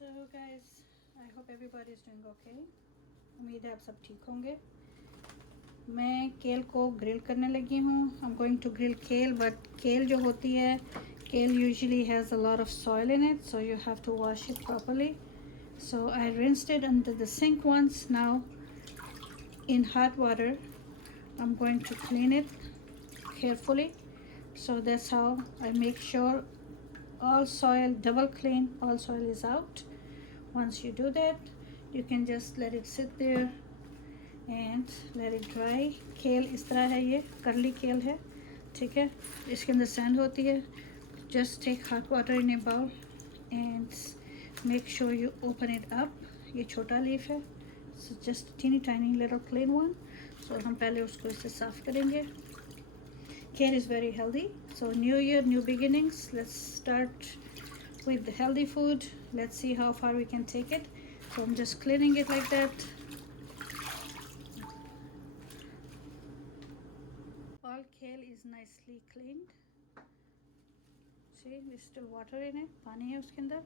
So guys, I hope everybody is doing okay. उम्मीद है आप सब ठीक होंगे. मैं केल को ग्रिल करने लगी हूँ. I'm going to grill kale, but kale जो होती है, kale usually has a lot of soil in it, so you have to wash it properly. So I rinsed it under the sink once. Now in hot water I'm going to clean it carefully. So that's how I make sure all soil, double clean, all soil is out. Once you do that, you can just let it sit there and let it dry. Kale इस तरह है, ये curly kale है, ठीक है. इसके अंदर sand होती है. Just take hot water in a bowl and make sure you open it up. ये छोटा leaf है, so just teeny tiny little clean one. So हम पहले उसको इससे साफ करेंगे. Kale is very healthy, so new year, new beginnings. Let's start with the healthy food. Let's see how far we can take it. So I'm just cleaning it like that. All kale is nicely cleaned. See, there's still water in it, पानी है उसके अंदर.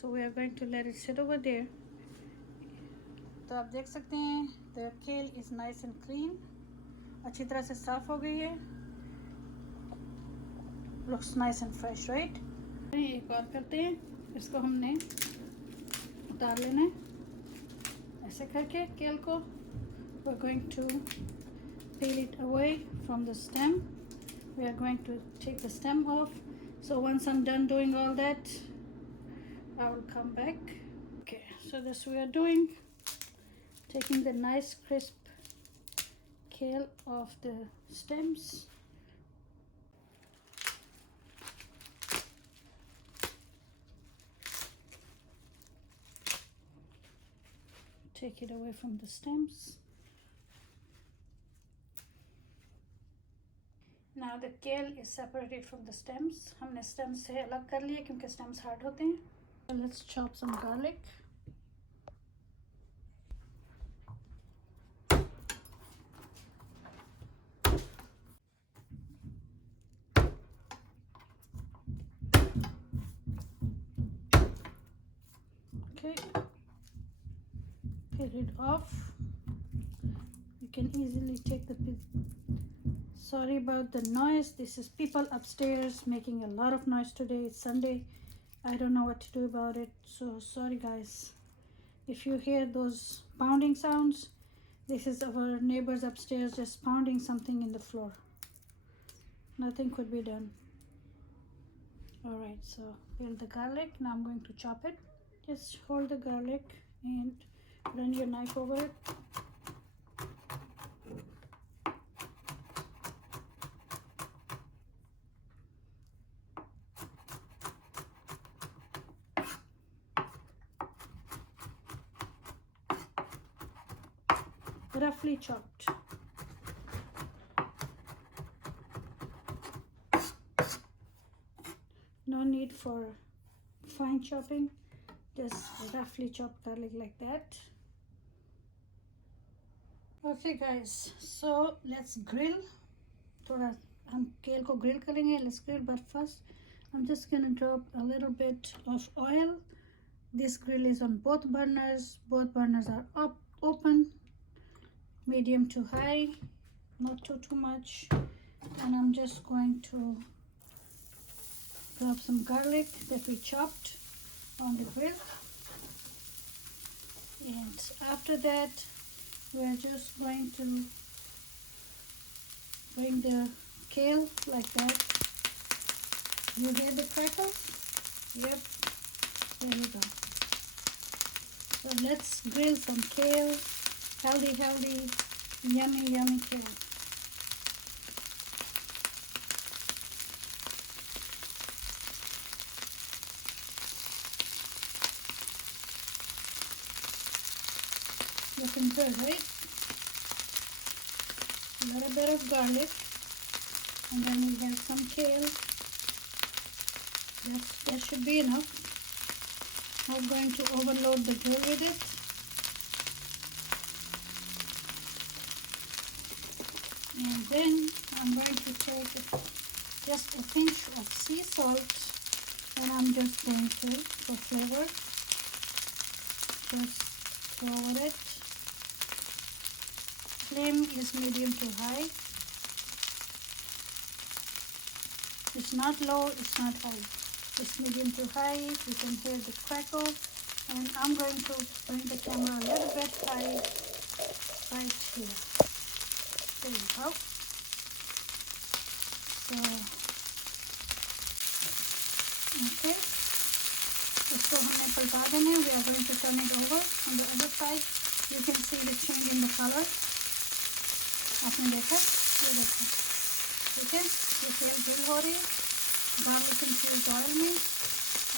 So we are going to let it sit over there. तो आप देख सकते हैं, the kale is nice and clean. अच्छी तरह से साफ हो गई है. Looks nice and fresh, right? एक और करते हैं, इसको हमने उतार लेना है ऐसे करके. केल को we're going to peel it away from the stem. We are going to take the stem off. So once I'm done doing all that, I will come back. Okay, so this we are doing, taking the nice crisp kale off the stems. Take it away from the stems. Now the kale is separated from the stems. हमने stems से अलग कर लिया क्योंकि stems hard होते हैं. So let's chop some garlic. Okay. Peel it off. You can easily take the peel. Sorry about the noise. This is people upstairs making a lot of noise today. It's Sunday. I don't know what to do about it. So sorry guys. If you hear those pounding sounds, this is our neighbors upstairs just pounding something in the floor. Nothing could be done. Alright, so peel the garlic. Now I'm going to chop it. Just hold the garlic and run your knife over it. Roughly chopped. No need for fine chopping, just roughly chopped garlic like that. Okay guys, so let's grill. थोड़ा हम केल को grill करेंगे. Let's grill, but first I'm just gonna drop a little bit of oil. This grill is on both burners. Both burners are open, medium to high, not too much. And I'm just going to drop some garlic that we chopped on the grill. And after that, we're just going to bring the kale like that. You hear the crackle? Yep, there we go. So let's grill some kale. Healthy, yummy kale. Looking good, right? A little bit of garlic, and then we have some kale. That should be enough. Not going to overload the grill with it. And then I'm going to take just a pinch of sea salt, and I'm just going to for flavor. Just over it. Flame is medium to high. It's not low, it's not high. It's medium to high. You can hear the crackle. And I'm going to bring the camera a little bit high right here. There you go. So, okay. इसको हमने पलटा देना है. We are going to turn it over. On the other side, you can see the change in the color. आपने देखा? ये देखो. ठीक है? ये तेल ग्रिल हो रही है. गार्लिक इन्फ्यूज्ड ऑयल में.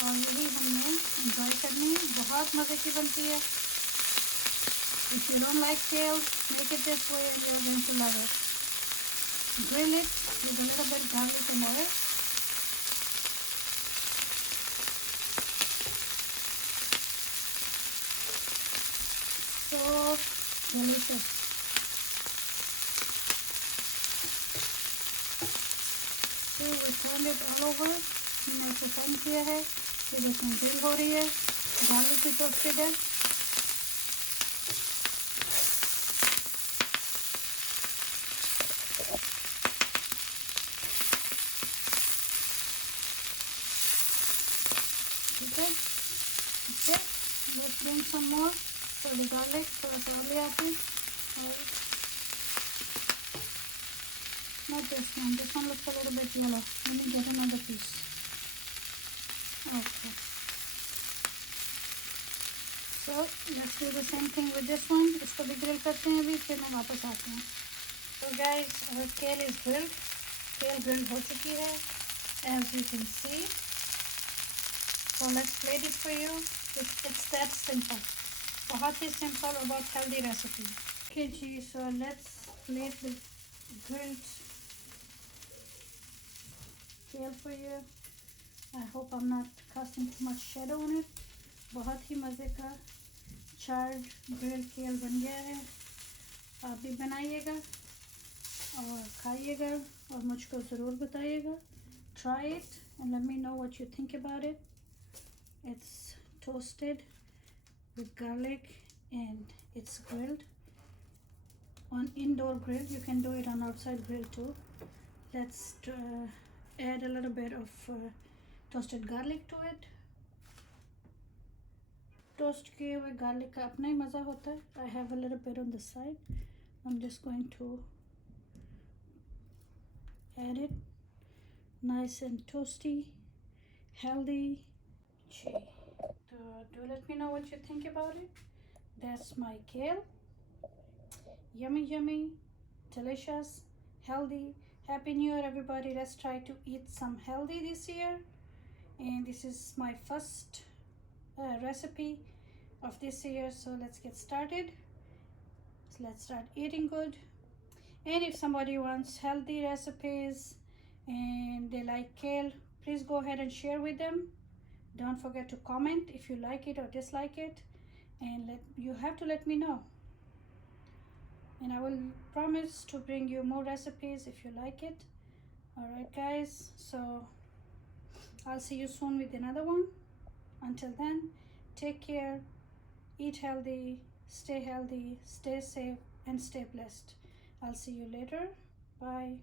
और यही हमने एंजॉय करनी है. बहुत मज़े की बनती है. If you don't like kale, make it this way and you're going to love it. Grill it with a little bit garlic and oil. So delicious. So we turned it all over. मैंने इसे turn किया है. ये देखें grill हो रही है. Garlic भी टोस्टेड है. Okay, let's bring some more for the garlic. थोड़ा सा और ले आते हैं. और not this one. This one looks a little bit yellow. Let me get another piece. Okay. So let's do the same thing with this one. इसको भी grill करते हैं अभी. फिर मैं वापस आती हूँ. So guys, our kale is grilled. Kale grilled हो चुकी है, as you can see. So let's plate it for you. It's that simple. बहुत ही simple और बहुत healthy recipe. Okay ji, so let's plate the grilled kale for you. I hope I'm not casting too much shadow on it. बहुत ही मज़े का charred grilled kale बन गया है. आप भी बनाइएगा और खाइएगा और मुझको ज़रूर बताइएगा. Try it and let me know what you think about it. It's toasted with garlic and it's grilled on indoor grill. You can do it on outside grill too. Let's add a little bit of toasted garlic to it. Toast किए हुए garlic का अपना ही मज़ा होता है. I have a little bit on the side. I'm just going to add it. Nice and toasty, healthy. Do let me know what you think about it. That's my kale. Yummy, yummy, delicious, healthy. Happy New Year, everybody. Let's try to eat some healthy this year. And this is my first recipe of this year. So let's get started. So let's start eating good. And if somebody wants healthy recipes and they like kale, please go ahead and share with them. Don't forget to comment if you like it or dislike it, and you have to let me know, and I will promise to bring you more recipes if you like it. All right guys, so I'll see you soon with another one. Until then, take care, eat healthy, stay safe, and stay blessed. I'll see you later. Bye.